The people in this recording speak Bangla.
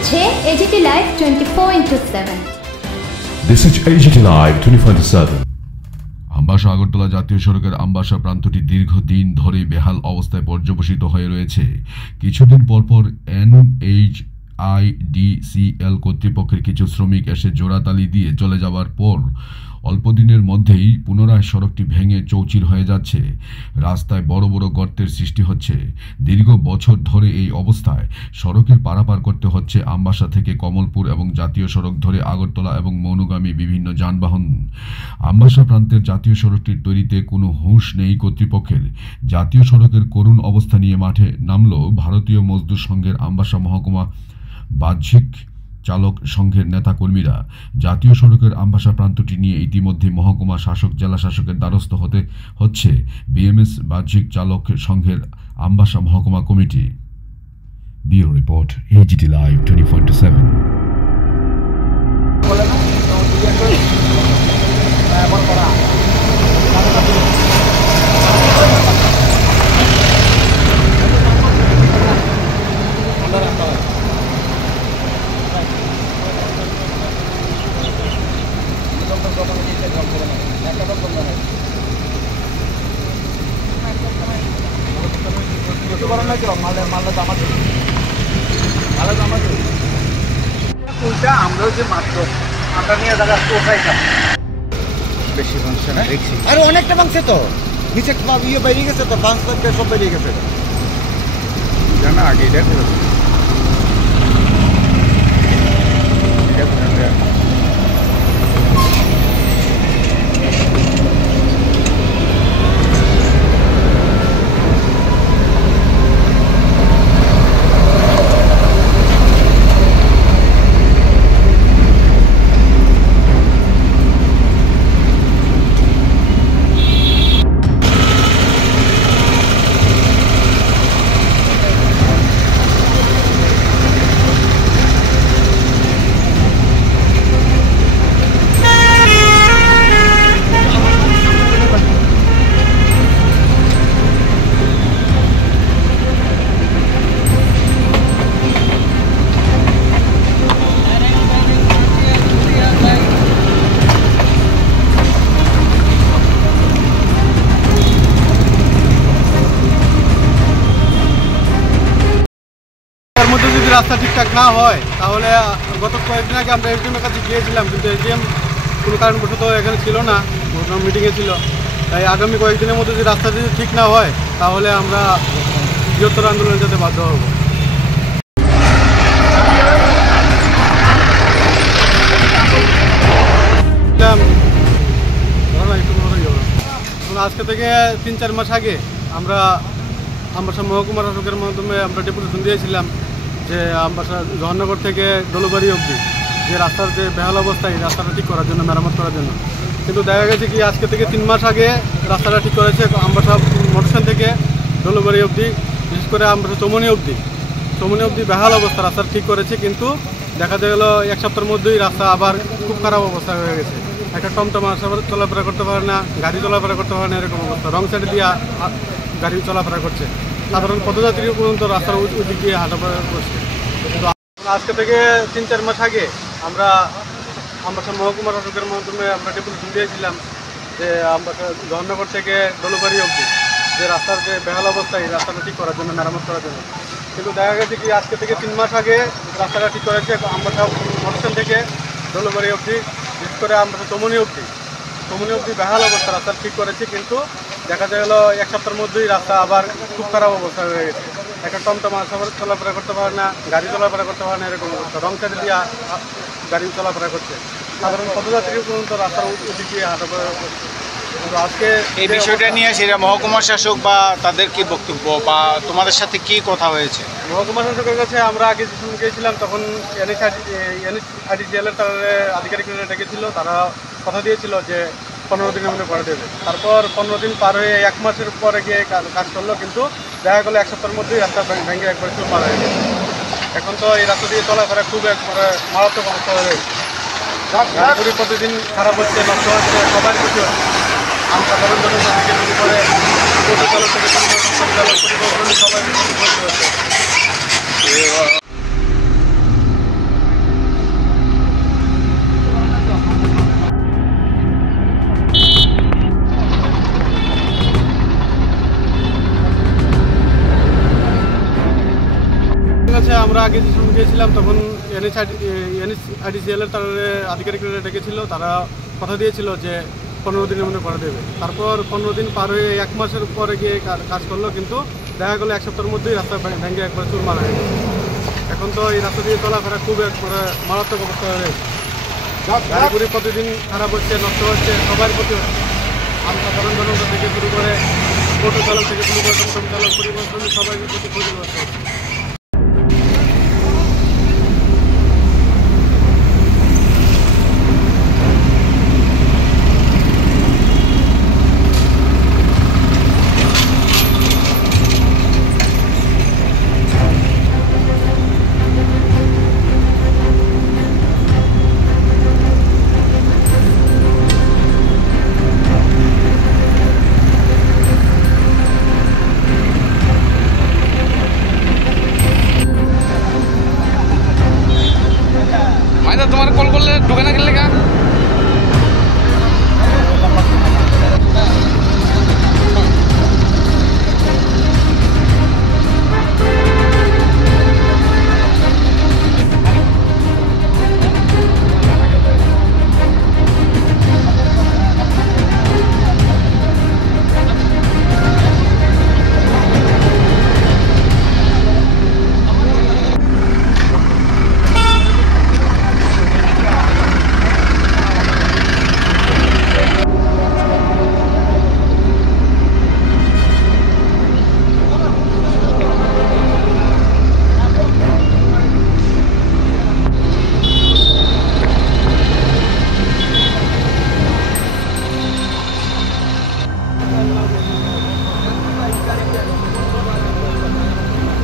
হচ্ছে AGT Live 24/7। This is AGT Live 24/7। Ambassa Agartala জাতীয় সড়কের আমবাসা প্রান্তটি দীর্ঘদিন ধরে বেহাল অবস্থায় পর্যবসিত হয়ে রয়েছে। কিছুদিন পরপর NHIDCL কর্তৃপক্ষের কিছু শ্রমিক এসে জোড়াতালি দিয়ে চলে যাওয়ার পর অল্প দিনের মধ্যেই পুনরায় সড়কটি ভেঙে চৌচির হয়ে যাচ্ছে। রাস্তায় বড় বড় গর্তের সৃষ্টি হচ্ছে। দীর্ঘ বছর ধরে এই অবস্থায় সড়কের পারাপার করতে হচ্ছে আমবাসা থেকে কমলপুর এবং জাতীয় সড়ক ধরে আগরতলা এবং মৌনগামী বিভিন্ন যানবাহন। আমবাসা প্রান্তের জাতীয় সড়কটির তৈরিতে কোনো হুঁশ নেই কর্তৃপক্ষের। জাতীয় সড়কের করুণ অবস্থা নিয়ে মাঠে নামল ভারতীয় মজদুর সংঘের আমবাসা মহকুমা বাহ্যিক চালক সংঘের নেতাকর্মীরা। জাতীয় সড়কের আমবাসা প্রান্তটি নিয়ে ইতিমধ্যে মহকুমা শাসক জেলা শাসকের দ্বারস্থ হতে হচ্ছে BMS বাহ্যিক চালক সংঘের আমবাসা মহকুমা committee. Bureau report AGT Live 24/7। আমরা যে মাত্র আমরা নিয়ে দাদা বেশি ভাঙছে না দেখছি, আরে অনেকটা ভাঙছে তো, নিচে ইয়ে বেরিয়ে গেছে তো, বাঁশ সব বেরিয়ে গেছে জানা আগে এটা করে মধ্যে যদি রাস্তা ঠিকঠাক না হয় তাহলে গত কয়েকদিন আগে আমরা এটিএমের কাছে গিয়েছিলাম, কিন্তু এটিএম কোনো কারণবশত এখানে ছিল না, মিটিংয়ে ছিল। তাই আগামী কয়েকদিনের মধ্যে যদি রাস্তা যদি ঠিক না হয় তাহলে আমরা বৃহত্তর আন্দোলনে যেতে বাধ্য হব। আজকে থেকে 3-4 মাস আগে আমরা আমবাসা মহকুমা শাসকের মাধ্যমে আমরা ডেপুটেশন দিয়েছিলাম যে আমবাসা জওহরনগর থেকে দোলবাড়ি অবধি যে রাস্তার যে বেহাল অবস্থা, এই রাস্তাটা ঠিক করার জন্য, মেরামত করার জন্য। কিন্তু দেখা গেছে কি আজকে থেকে 3 মাস আগে রাস্তাটা ঠিক করেছে আমবাসা মোটরস্ট্যান্ড থেকে দোলবাড়ি অবধি, বিশেষ করে আমবাসা চমনি অবধি বেহাল অবস্থা রাস্তা ঠিক করেছে, কিন্তু দেখা গেল 1 সপ্তাহের মধ্যেই রাস্তা আবার খুব খারাপ অবস্থা হয়ে গেছে। একটা টমটম চলাফেরা করতে পারে না, গাড়ি চলাফেরা করতে পারে না, এরকম অবস্থা। রং সাইড দিয়ে গাড়ি চলাফেরা করছে, সাধারণ পথযাত্রী পর্যন্ত রাস্তার ওই দিক দিয়ে হাঁটাফেরা করছে। তো আজকে থেকে 3-4 মাস আগে আমরা আমবাসা মহকুমা শাসকের মাধ্যমে আমরা ডেপুটেশন দিয়েছিলাম যে আমবাসা জওহরনগর থেকে দোলবাড়ি অবধি যে রাস্তার যে বেহাল অবস্থা, এই রাস্তাটা ঠিক করার জন্য, মেরামত করার জন্য। কিন্তু দেখা গেছে কি আজকে থেকে 3 মাস আগে রাস্তাটা ঠিক করেছে আমবাসা মোটরস্ট্যান্ড থেকে দোলবাড়ি অবধি, বিশেষ করে আমবাসা চমনি অবধি বেহাল অবস্থা রাস্তা ঠিক করেছে, কিন্তু দেখা গেল 1 সপ্তাহের মধ্যেই রাস্তা আবার খুব খারাপ অবস্থা হয়ে গেছে। একটা টমটম চলাফেরা করতে পারে না, গাড়ি চলাফেরা করতে পারে না, এরকম অবস্থা। রং সাইড দিয়ে গাড়ি চলাফেরা করছে, সাধারণ পথযাত্রী পর্যন্ত রাস্তার ওই দিক দিয়ে হাঁটাফেরা করছে। কিন্তু আজকে এই বিষয়টা নিয়ে সেটা মহকুমা শাসক বা তাদের কি বক্তব্য বা তোমাদের সাথে কি কথা হয়েছে? মহকুমা শাসকের কাছে আমরা আগে যখন গিয়েছিলাম তখন NHIDCL এর আধিকারিকরা ডেকেছিল, তারা কথা দিয়েছিল যে 15 দিনের মধ্যে করে দেবে। তারপর 15 দিন পার হয়ে 1 মাসের পরে গিয়ে কাজ করলো, কিন্তু দেখা গেলো 1 সপ্তাহের মধ্যেই রাস্তা ভেঙে একবারে চুরমার হয়ে গেছে। এখন তো এই রাস্তা দিয়ে চলাফেরা খুব একবারে মারাত্মক অবস্থা হয়ে গেছে। গাড়ি প্রতিদিন খারাপ হচ্ছে, নষ্ট হচ্ছে, সবাই কিছু হচ্ছে। আম সাধারণ জনগণ থেকে শুরু করে টোটো চালক থেকে শুরু করে সবাই ক্ষতিগ্রস্ত হচ্ছে। আমরা আগে যখন গিয়েছিলাম তখন NHIDCL এর তার আধিকারিকরা ডেকেছিল, তারা কথা দিয়েছিল যে 15 দিনের মধ্যে করে দেবে। তারপর 15 দিন পার হয়ে 1 মাসের পরে গিয়ে কাজ করলো, কিন্তু দেখা গেলো 1 সপ্তাহের মধ্যেই রাস্তা ভেঙে একবার চুরমার হয়ে গেছে। এখন তো এই রাস্তা দিয়ে চলাফেরা খুব একবারে মারাত্মক অবস্থা হয়ে গেছে। গাড়িগুড়ি প্রতিদিন খারাপ হচ্ছে, নষ্ট হচ্ছে, সবার প্রতি হচ্ছে। সাধারণ জনতা থেকে শুরু করে টোটো চালক থেকে শুরু করে টমটম চালক, পরিবহন সবাই প্রতি ক্ষতিগ্রস্ত হচ্ছে।